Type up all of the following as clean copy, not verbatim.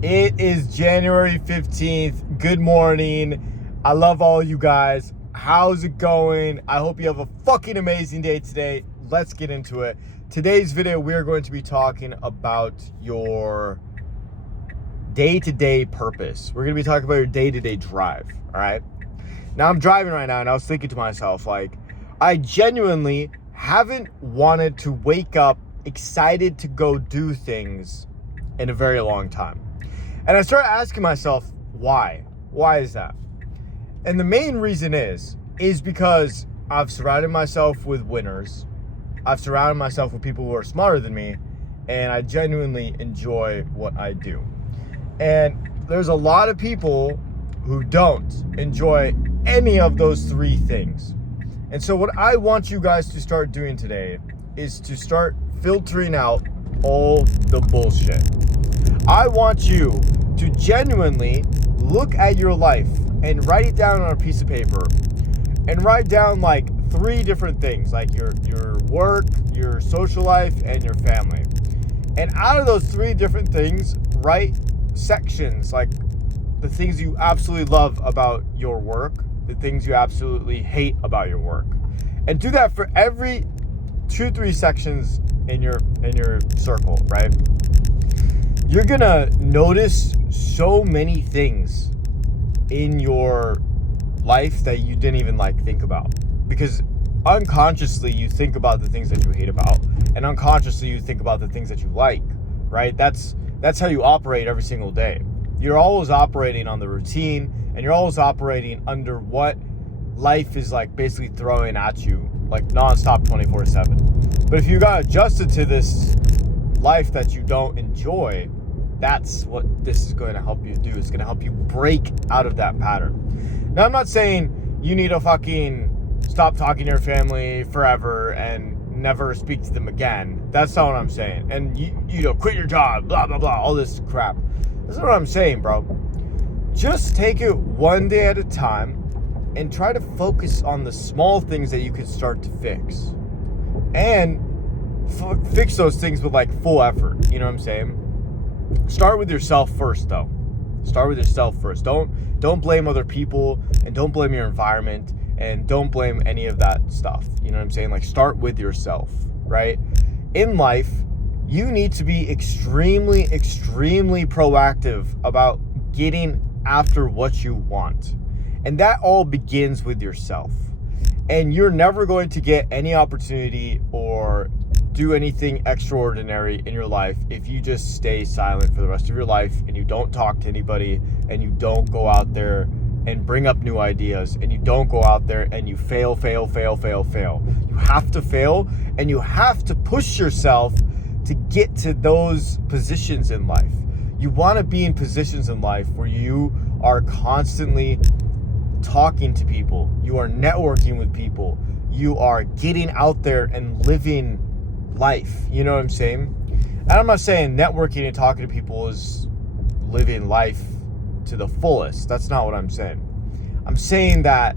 It is January 15th. Good morning. I love all you guys. How's it going? I hope you have a fucking amazing day today. Let's get into it. Today's video, we are going to be talking about your day-to-day purpose. We're going to be talking about your day-to-day drive, all right? Now, I'm driving right now, and I was thinking to myself, I genuinely haven't wanted to wake up excited to go do things in a very long time. And I started asking myself, why? Why is that? And the main reason is because I've surrounded myself with winners. I've surrounded myself with people who are smarter than me, and I genuinely enjoy what I do. And there's a lot of people who don't enjoy any of those three things. And so what I want you guys to start doing today is to start filtering out all the bullshit. I want you to genuinely look at your life and write it down on a piece of paper and write down like three different things, like your work, your social life, and your family. And out of those three different things, write sections, like the things you absolutely love about your work, the things you absolutely hate about your work. And do that for every 2-3 sections in your circle, right? You're gonna notice so many things in your life that you didn't even think about, because unconsciously you think about the things that you hate about, and unconsciously you think about the things that you like, right? That's how you operate every single day. You're always operating on the routine, and you're always operating under what life is basically throwing at you, nonstop 24/7. But if you got adjusted to this life that you don't enjoy, that's what this is going to help you do. It's going to help you break out of that pattern. Now, I'm not saying you need to fucking stop talking to your family forever and never speak to them again. That's not what I'm saying. And you quit your job, blah, blah, blah, all this crap. That's not what I'm saying, bro. Just take it one day at a time and try to focus on the small things that you can start to fix. And fix those things with full effort. You know what I'm saying? Start with yourself first, though. Start with yourself first. Don't blame other people, and don't blame your environment, and don't blame any of that stuff. You know what I'm saying? Start with yourself, right? In life, you need to be extremely, extremely proactive about getting after what you want. And that all begins with yourself. And you're never going to get any opportunity or do anything extraordinary in your life if you just stay silent for the rest of your life, and you don't talk to anybody, and you don't go out there and bring up new ideas, and you don't go out there and you fail. You have to fail, and you have to push yourself to get to those positions in life. You want to be in positions in life where you are constantly talking to people, you are networking with people, you are getting out there and living life. You know what I'm saying? And I'm not saying networking and talking to people is living life to the fullest. That's not what I'm saying. I'm saying that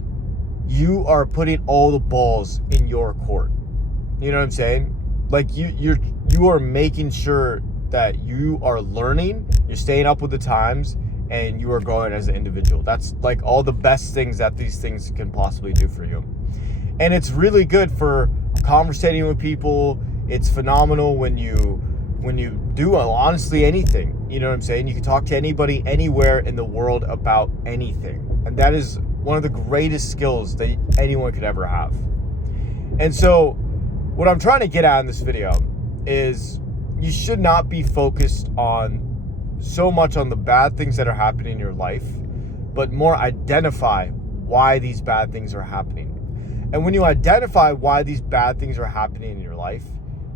you are putting all the balls in your court. You know what I'm saying? You are making sure that you are learning, you're staying up with the times, and you are growing as an individual. That's all the best things that these things can possibly do for you. And it's really good for conversating with people. It's phenomenal when you do honestly anything. You know what I'm saying? You can talk to anybody anywhere in the world about anything. And that is one of the greatest skills that anyone could ever have. And so what I'm trying to get at in this video is you should not be focused on so much on the bad things that are happening in your life, but more identify why these bad things are happening. And when you identify why these bad things are happening in your life,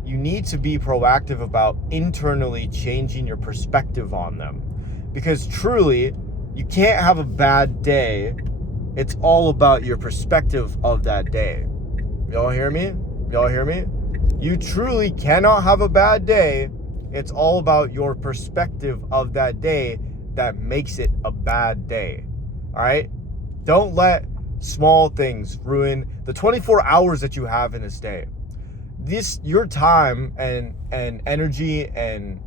you need to be proactive about internally changing your perspective on them. Because truly, you can't have a bad day. It's all about your perspective of that day. Y'all hear me? Y'all hear me? You truly cannot have a bad day. It's all about your perspective of that day that makes it a bad day. All right? Don't let small things ruin the 24 hours that you have in this day. Your time and energy and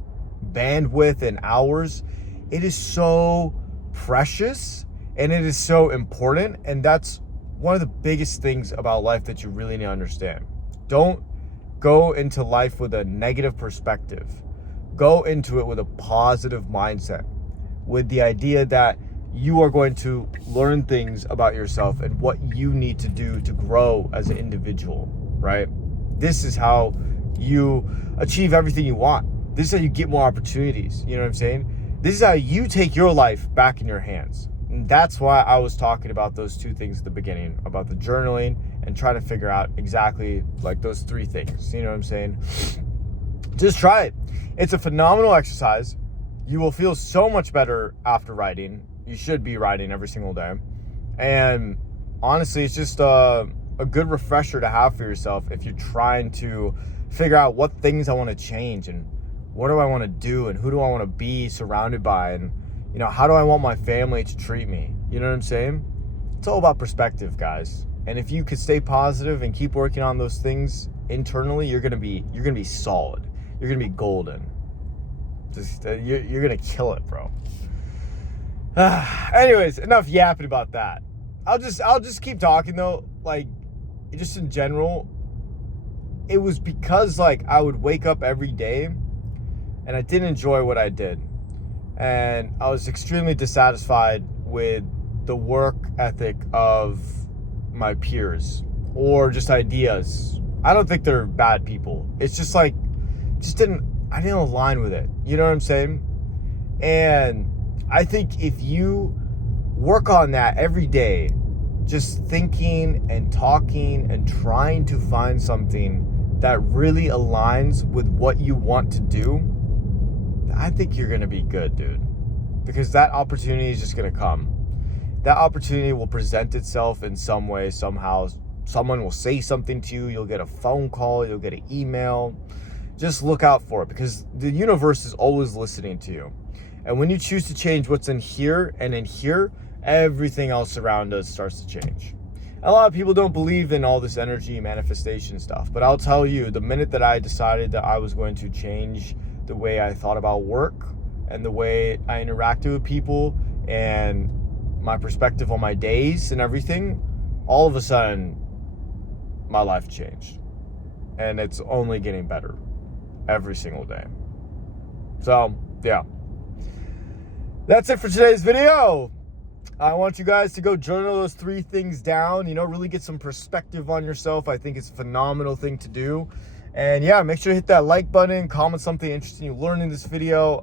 bandwidth and hours it is so precious and it is so important. And that's one of the biggest things about life that you really need to understand. Don't go into life with a negative perspective. Go into it with a positive mindset, with the idea that you are going to learn things about yourself and what you need to do to grow as an individual, right? This is how you achieve everything you want. This is how you get more opportunities. You know what I'm saying? This is how you take your life back in your hands. And that's why I was talking about those two things at the beginning, about the journaling and trying to figure out exactly like those three things. You know what I'm saying? Just try it. It's a phenomenal exercise. You will feel so much better after writing. You should be writing every single day. And honestly, it's just a good refresher to have for yourself if you're trying to figure out what things I want to change and what do I want to do and who do I want to be surrounded by, and how do I want my family to treat me? You know what I'm saying? It's all about perspective, guys. And if you could stay positive and keep working on those things internally, you're gonna be solid. You're gonna be golden. Just you're gonna kill it, bro. Anyways, enough yapping about that. I'll just keep talking though. Like, just in general, it was because like I would wake up every day and I didn't enjoy what I did. And I was extremely dissatisfied with the work ethic of my peers or just ideas. I don't think they're bad people. It's just like, I didn't align with it. You know what I'm saying? And I think if you work on that every day, just thinking and talking and trying to find something that really aligns with what you want to do, I think you're going to be good, dude. Because that opportunity is just going to come. That opportunity will present itself in some way, somehow. Someone will say something to you. You'll get a phone call. You'll get an email. Just look out for it, because the universe is always listening to you. And when you choose to change what's in here and in here, everything else around us starts to change. A lot of people don't believe in all this energy manifestation stuff. But I'll tell you, the minute that I decided that I was going to change the way I thought about work and the way I interacted with people and my perspective on my days and everything, all of a sudden my life changed, and it's only getting better every single day. So yeah, that's it for today's video. I want you guys to go journal those 3 things down, really get some perspective on yourself. I think it's a phenomenal thing to do. And yeah, make sure to hit that like button, comment something interesting you learned in this video,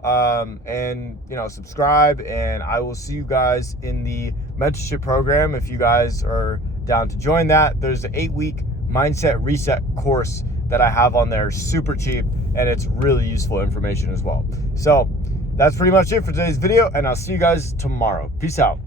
and subscribe. And I will see you guys in the mentorship program. If you guys are down to join that, there's an 8-week mindset reset course that I have on there, super cheap, and it's really useful information as well. So that's pretty much it for today's video, and I'll see you guys tomorrow. Peace out.